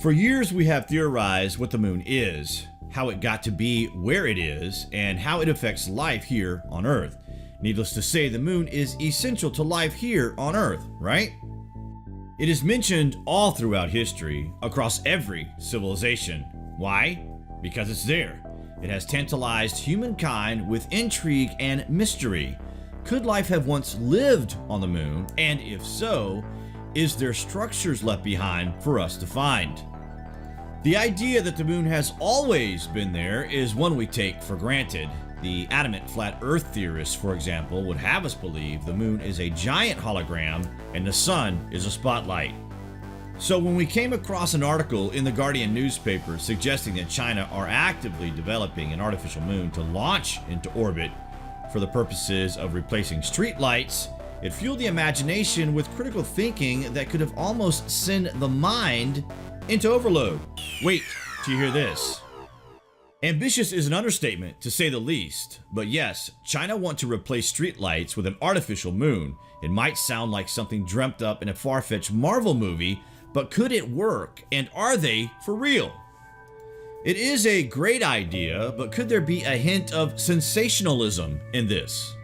For years, we have theorized what the moon is, how it got to be where it is, and how it affects life here on Earth. Needless to say, the moon is essential to life here on Earth, right? It is mentioned all throughout history, across every civilization. Why? Because it's there. It has tantalized humankind with intrigue and mystery. Could life have once lived on the moon? And if so, is there structures left behind for us to find? The idea that the moon has always been there is one we take for granted. The adamant flat earth theorists, for example, would have us believe the moon is a giant hologram and the sun is a spotlight. So when we came across an article in the Guardian newspaper suggesting that China are actively developing an artificial moon to launch into orbit for the purposes of replacing streetlights, it fueled the imagination with critical thinking that could have almost sent the mind into overload. Wait till you hear this. Ambitious is an understatement, to say the least. But yes, China want to replace streetlights with an artificial moon. It might sound like something dreamt up in a far-fetched Marvel movie, but could it work? And are they for real? It is a great idea, but could there be a hint of sensationalism in this?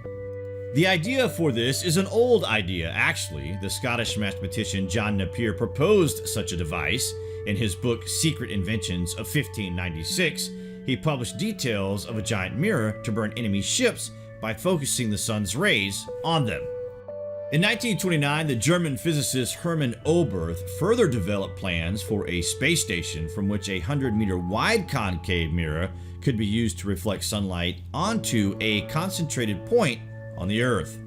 The idea for this is an old idea, actually. The Scottish mathematician John Napier proposed such a device. In his book Secret Inventions of 1596, he published details of a giant mirror to burn enemy ships by focusing the sun's rays on them. In 1929, the German physicist Hermann Oberth further developed plans for a space station from which a 100-meter wide concave mirror could be used to reflect sunlight onto a concentrated point on the Earth.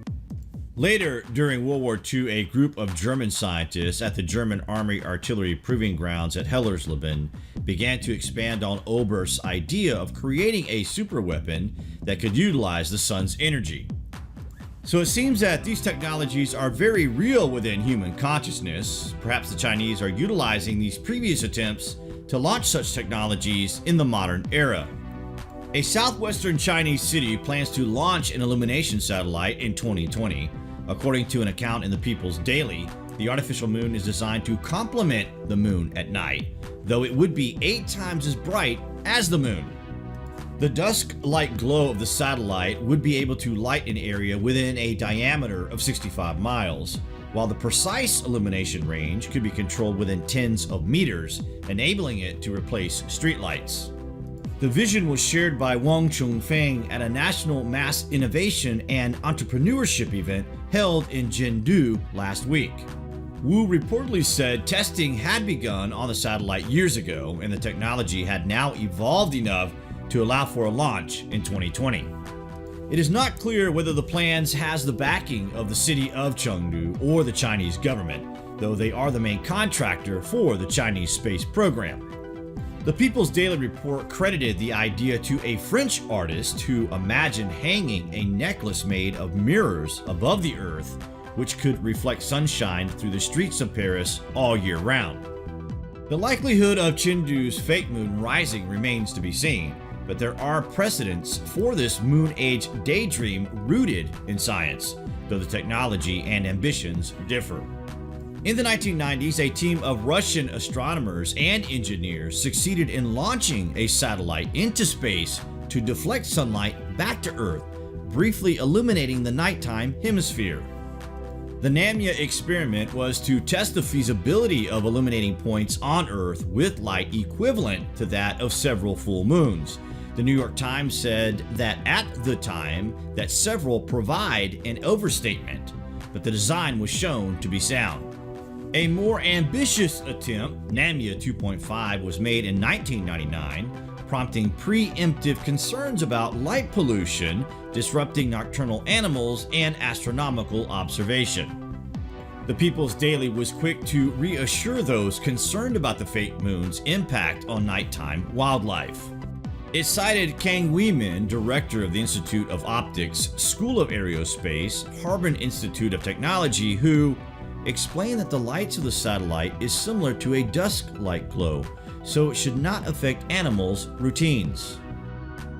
Later, during World War II, a group of German scientists at the German Army Artillery Proving Grounds at Hellersleben began to expand on Oberth's idea of creating a superweapon that could utilize the sun's energy. So it seems that these technologies are very real within human consciousness. Perhaps the Chinese are utilizing these previous attempts to launch such technologies in the modern era. A southwestern Chinese city plans to launch an illumination satellite in 2020. According to an account in the People's Daily, the artificial moon is designed to complement the moon at night, though it would be 8 times as bright as the moon. The dusk-like glow of the satellite would be able to light an area within a diameter of 65 miles, while the precise illumination range could be controlled within tens of meters, enabling it to replace streetlights. The vision was shared by Wang Chongfeng at a national mass innovation and entrepreneurship event held in Chengdu last week. Wu reportedly said testing had begun on the satellite years ago, and the technology had now evolved enough to allow for a launch in 2020. It is not clear whether the plans has the backing of the city of Chengdu or the Chinese government, though they are the main contractor for the Chinese space program. The People's Daily Report credited the idea to a French artist who imagined hanging a necklace made of mirrors above the Earth, which could reflect sunshine through the streets of Paris all year round. The likelihood of Chengdu's fake moon rising remains to be seen, but there are precedents for this moon age daydream rooted in science, though the technology and ambitions differ. In the 1990s, a team of Russian astronomers and engineers succeeded in launching a satellite into space to deflect sunlight back to Earth, briefly illuminating the nighttime hemisphere. The Namya experiment was to test the feasibility of illuminating points on Earth with light equivalent to that of several full moons. The New York Times said that at the time that several provide an overstatement, but the design was shown to be sound. A more ambitious attempt, Namya 2.5, was made in 1999, prompting preemptive concerns about light pollution, disrupting nocturnal animals, and astronomical observation. The People's Daily was quick to reassure those concerned about the fake moon's impact on nighttime wildlife. It cited Kang Weimin, director of the Institute of Optics, School of Aerospace, Harbin Institute of Technology, who explained that the lights of the satellite is similar to a dusk-like glow, so it should not affect animals' routines.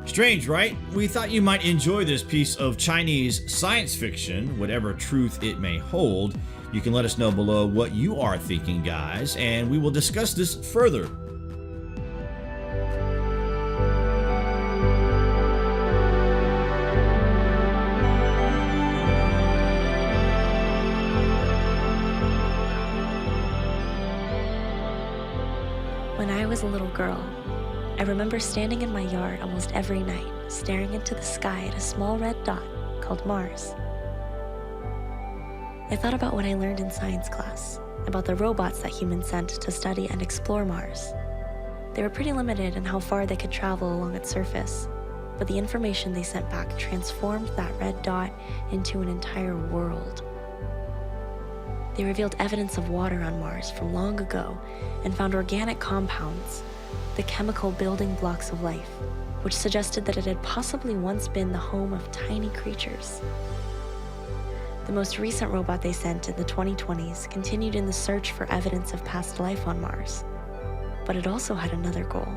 Strange, right? We thought you might enjoy this piece of Chinese science fiction, whatever truth it may hold. You can let us know below what you are thinking, guys, and we will discuss this further. When I was a little girl, I remember standing in my yard almost every night, staring into the sky at a small red dot called Mars. I thought about what I learned in science class, about the robots that humans sent to study and explore Mars. They were pretty limited in how far they could travel along its surface, but the information they sent back transformed that red dot into an entire world. They revealed evidence of water on Mars from long ago and found organic compounds, the chemical building blocks of life, which suggested that it had possibly once been the home of tiny creatures. The most recent robot they sent in the 2020s continued in the search for evidence of past life on Mars, but it also had another goal: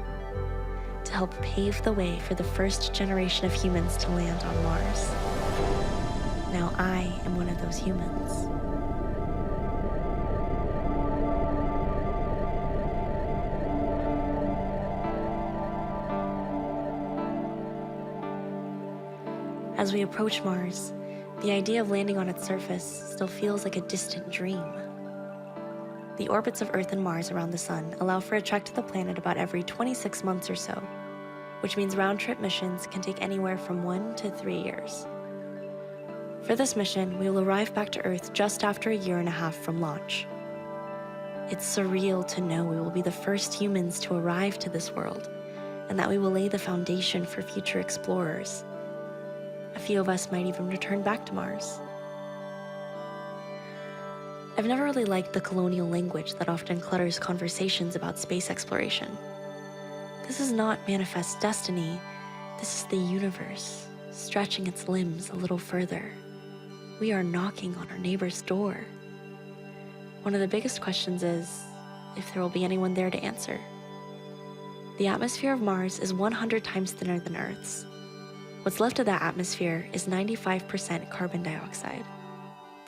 to help pave the way for the first generation of humans to land on Mars. Now I am one of those humans. As we approach Mars, the idea of landing on its surface still feels like a distant dream. The orbits of Earth and Mars around the Sun allow for a trek to the planet about every 26 months or so, which means round-trip missions can take anywhere from 1 to 3 years. For this mission, we will arrive back to Earth just after a year and a half from launch. It's surreal to know we will be the first humans to arrive to this world, and that we will lay the foundation for future explorers. A few of us might even return back to Mars. I've never really liked the colonial language that often clutters conversations about space exploration. This is not manifest destiny. This is the universe, stretching its limbs a little further. We are knocking on our neighbor's door. One of the biggest questions is if there will be anyone there to answer. The atmosphere of Mars is 100 times thinner than Earth's. What's left of that atmosphere is 95% carbon dioxide.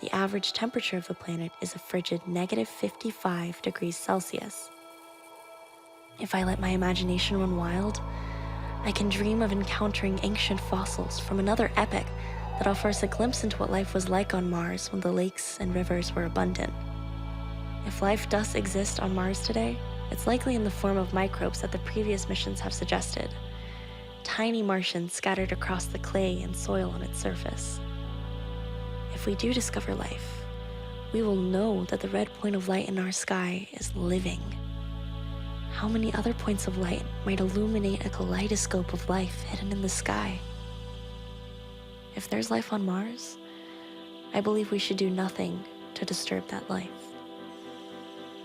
The average temperature of the planet is a frigid -55 degrees Celsius. If I let my imagination run wild, I can dream of encountering ancient fossils from another epoch that offer us a glimpse into what life was like on Mars when the lakes and rivers were abundant. If life does exist on Mars today, it's likely in the form of microbes that the previous missions have suggested. Tiny Martians scattered across the clay and soil on its surface. If we do discover life, we will know that the red point of light in our sky is living. How many other points of light might illuminate a kaleidoscope of life hidden in the sky? If there's life on Mars, I believe we should do nothing to disturb that life.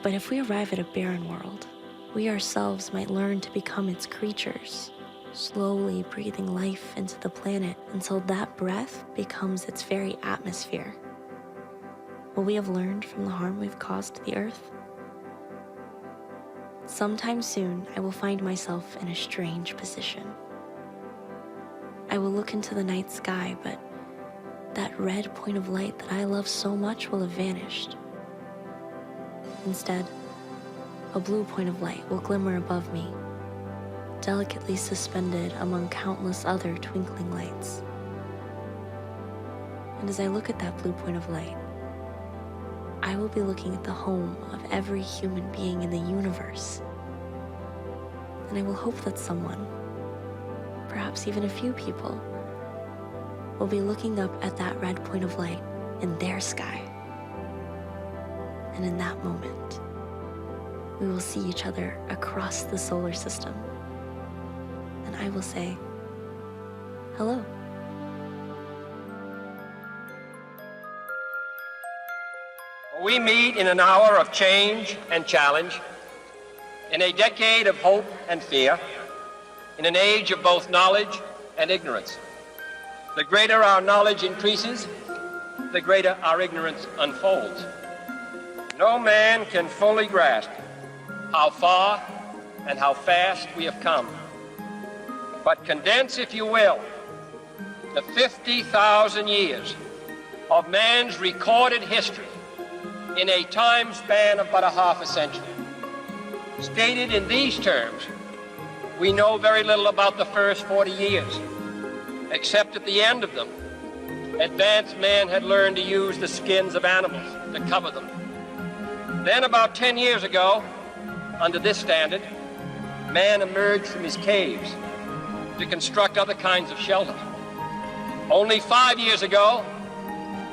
But if we arrive at a barren world, we ourselves might learn to become its creatures, slowly breathing life into the planet until that breath becomes its very atmosphere. Will we have learned from the harm we've caused to the Earth? Sometime soon, I will find myself in a strange position. I will look into the night sky, but that red point of light that I love so much will have vanished. Instead, a blue point of light will glimmer above me, delicately suspended among countless other twinkling lights. And as I look at that blue point of light, I will be looking at the home of every human being in the universe. And I will hope that someone, perhaps even a few people, will be looking up at that red point of light in their sky. And in that moment, we will see each other across the solar system. And I will say, hello. We meet in an hour of change and challenge, in a decade of hope and fear, in an age of both knowledge and ignorance. The greater our knowledge increases, the greater our ignorance unfolds. No man can fully grasp how far and how fast we have come. But condense, if you will, the 50,000 years of man's recorded history in a time span of but a half a century. Stated in these terms, we know very little about the first 40 years, except at the end of them, advanced man had learned to use the skins of animals to cover them. Then about 10 years ago, under this standard, man emerged from his caves to construct other kinds of shelter. Only 5 years ago,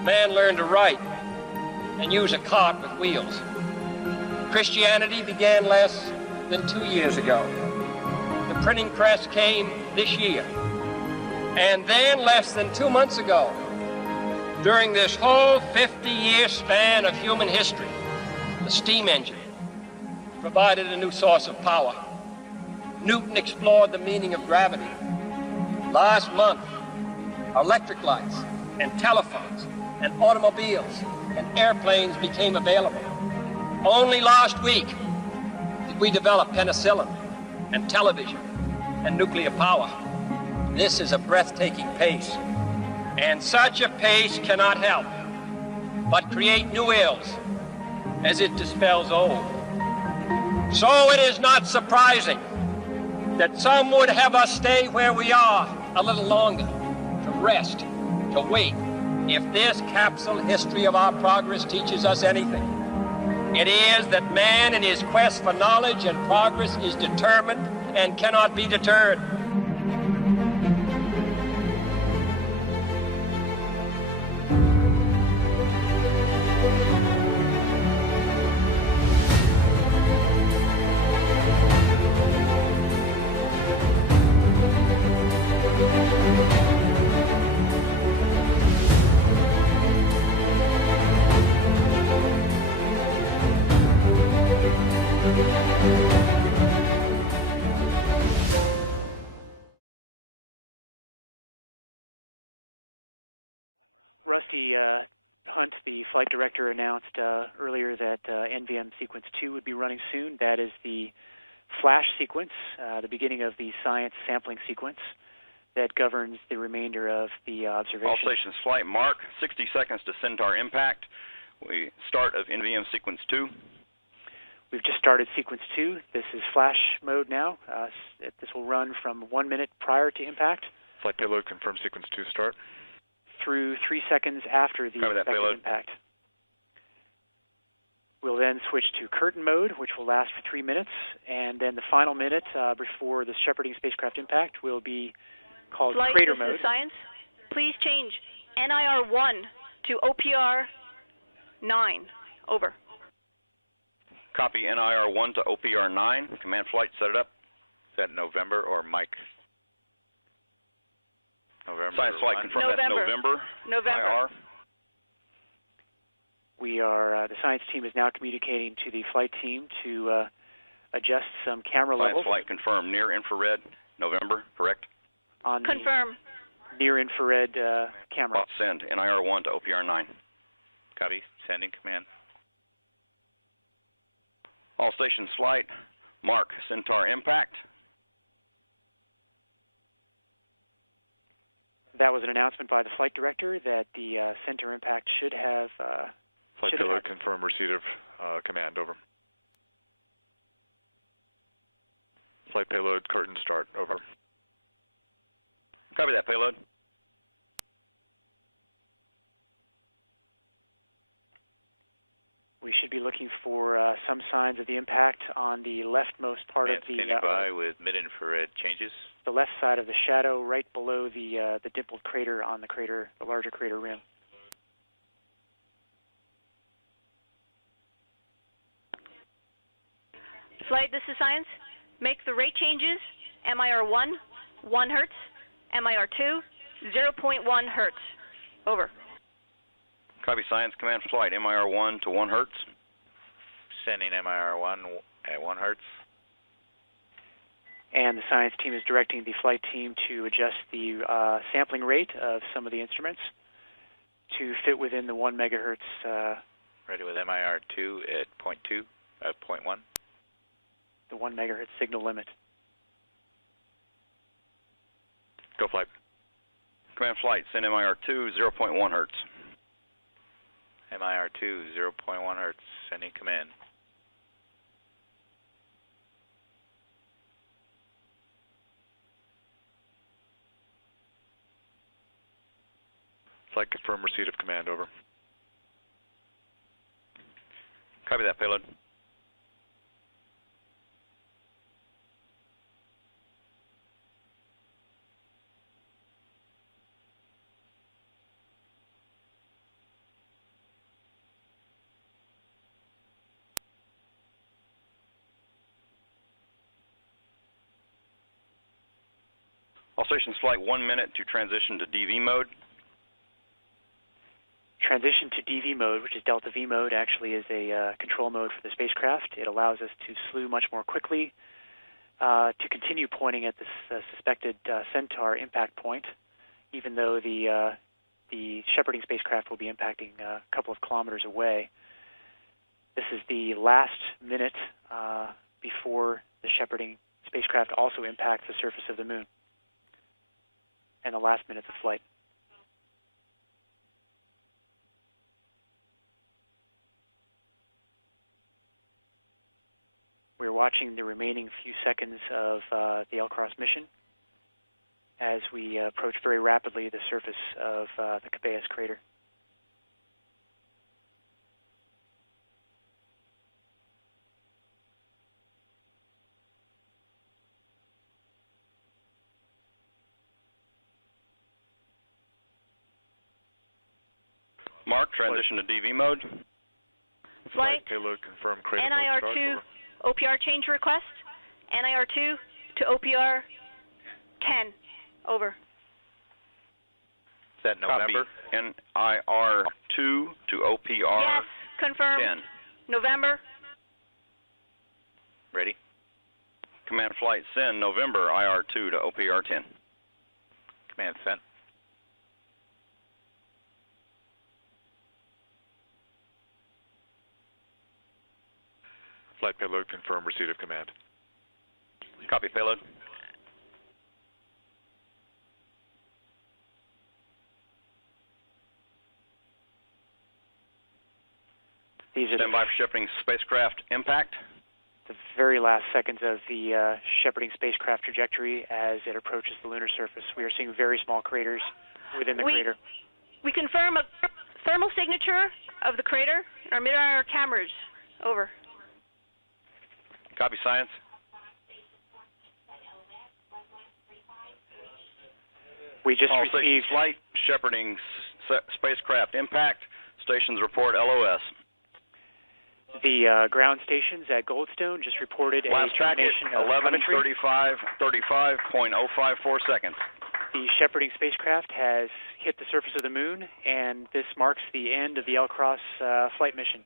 man learned to write and use a cart with wheels. Christianity began less than 2 years ago. The printing press came this year. And then less than 2 months ago, during this whole 50-year span of human history, the steam engine provided a new source of power. Newton explored the meaning of gravity. Last month, electric lights and telephones and automobiles and airplanes became available. Only last week did we develop penicillin and television and nuclear power. This is a breathtaking pace, and such a pace cannot help but create new ills as it dispels old. So it is not surprising that some would have us stay where we are a little longer, to rest, to wait. If this capsule history of our progress teaches us anything, it is that man in his quest for knowledge and progress is determined and cannot be deterred. Rusty Hunt, the flight director, announced earlier that NVM Sequence 2 would be running soon. That is the flash sequence, the beginning of the science sampling sequence that governs the remainder of the observation. All stations flight mark, 60 seconds to Centaur impact. We start of NVM Sequence 2. We've just started Sequence 2. This is flash mode now. This will run from 1 minute prior to impact. Flight payload confirm Sequence 2 start. Through 3 seconds after the expected impact. We'll then switch to curtain mode, which will last for 3 minutes, and then the final minute before the shepherding spacecraft impact will be called Flight, crater this mode. Is science. Please change NIR 1 to OPR 9. Over. Copy NIR 1 to OPR 9. Command flight, set it up. Is that November or Mike? November. Science flight, confirm that's November. IR. We are, the science team is now communicating to the flight team to adjust some camera Science levels. flight, confirm near infrared, November, correct? On confirm. The near infrared camera. Send NIR 1 to OPR 9. Copy, sending command. All stations flight, mark Centaur impact. That was an announcement by the flight director that the center impact should have... Flight payload confirm receipt of command, over. Flight payload curtain start, over. Copy that, payload. We should be looking for some signs of the impact on the leftmost part of the... standing by with mid-infrared changes. The left side of the shadow, right below the dimpled crater on the crater, the larger crater rim. Flight, this is science. Make the rate changes. MIR 1, 1 hertz. MIR 2, 0.1 hertz. Over. Copy science, command flight, MIR 1 to 1 hertz. Sending MIR 1 at 1 hertz. And the science team is directing the flight team to adjust the sampling rate of some of the instruments to fit within the 1 megahertz. Ready with MIR 2 at 0.1. The 1 megahertz signal limit. Go flight. Command flight, send MIR 2, 0.1 hertz. MIR2, 0.1 hertz, sending command. Flight confirm receipt of command, over. Copy that, payload. All stations, flight 1 minute to transition to DV mode. Transition to DV mode, which is Delta V mode, actually is a control mode for the spacecraft. It allows us to slew much more quickly, to continue pointing at this suspected Centaur impact point, even though the shepherding spacecraft will be impacting a couple of kilometers away. This is the last minute before the shepherding spacecraft also impacts the surface of the moon, and the last minutes of flight. We're watching the remaining few seconds of the L-Cross mission as we approach very rapidly the surface of the Cabeus crater. Mark, transition to DV mode. Flight Payload confirm crater NIR2 OPR change request. NIR2 to OPR 10. Over. Is that November? Copy. NIR2 to OPR Yes, confirm. 10. November. Ready? Command flight send November IR2 to OPR 10. Command sent. Flight payload confirm receipt of command. Copy, payload. These are Stand by for shepherding spacecraft impact. the very last seconds of the shepherding spacecraft trajectory as it approaches the lunar surface. We are seeing very small craters within the crater. We confirm a thermal signature of the crater in our mid-hour cameras. Over. Copy, science. We just All received stations flight, shepherding spacecraft impact. Stations report LOS. the ground stations at Goldstone just reported Last a packet, termination of telemetry. 11:35.054 seconds. The shepherding spacecraft has hit the surface of the moon, and this marks the end of the L-Cross flight mission.